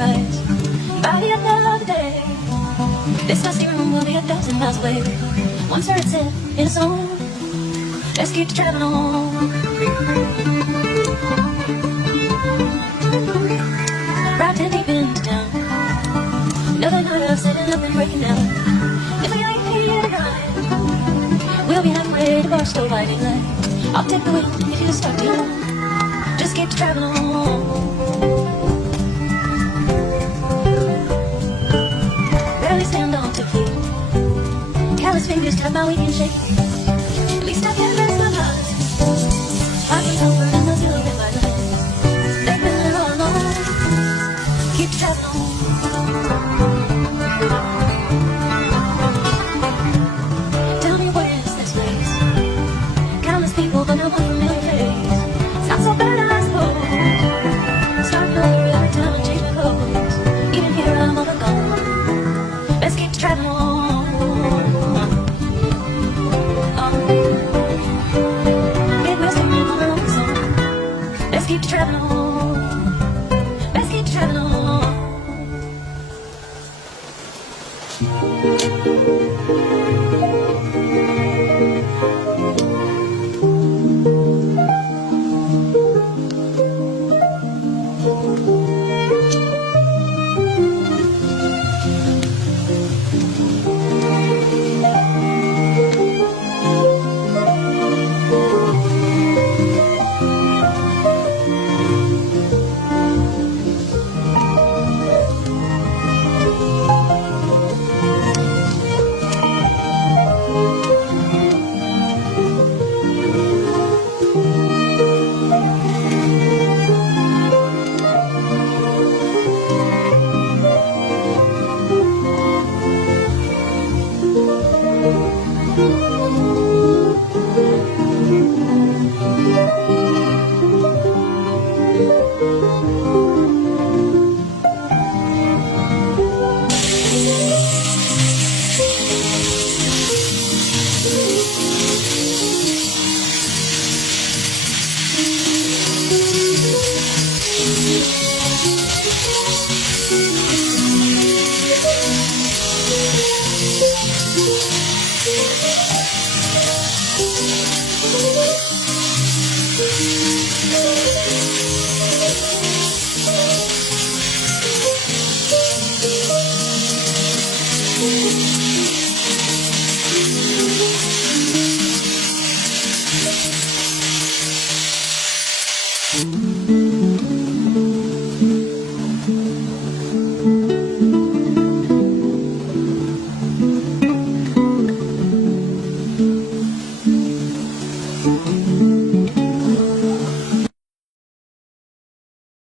rise. By the end of the day, this dusty room will be 1,000 miles away. Once heard it said in a song, let's keep traveling on. Riding deep into town, another night of setting up and breaking down. If we ain't here to ride, we'll be halfway to Barstow by daylight. I'll take the wheel if you start me on. Just keep traveling on. Barely stand on 2 feet. Callous fingers tap my weekend shake. At least I can rest my mind. I can comfort in the zero in my life. They've been there all along. Keep traveling on. Tell me where is this place? Countless people, but no one familiar face. It's not so bad, I suppose. Starting over every time I change my clothes. Even here I'm all alone. Let's keep traveling on. Midwestern in my own song. Let's keep traveling on. Let's keep traveling on.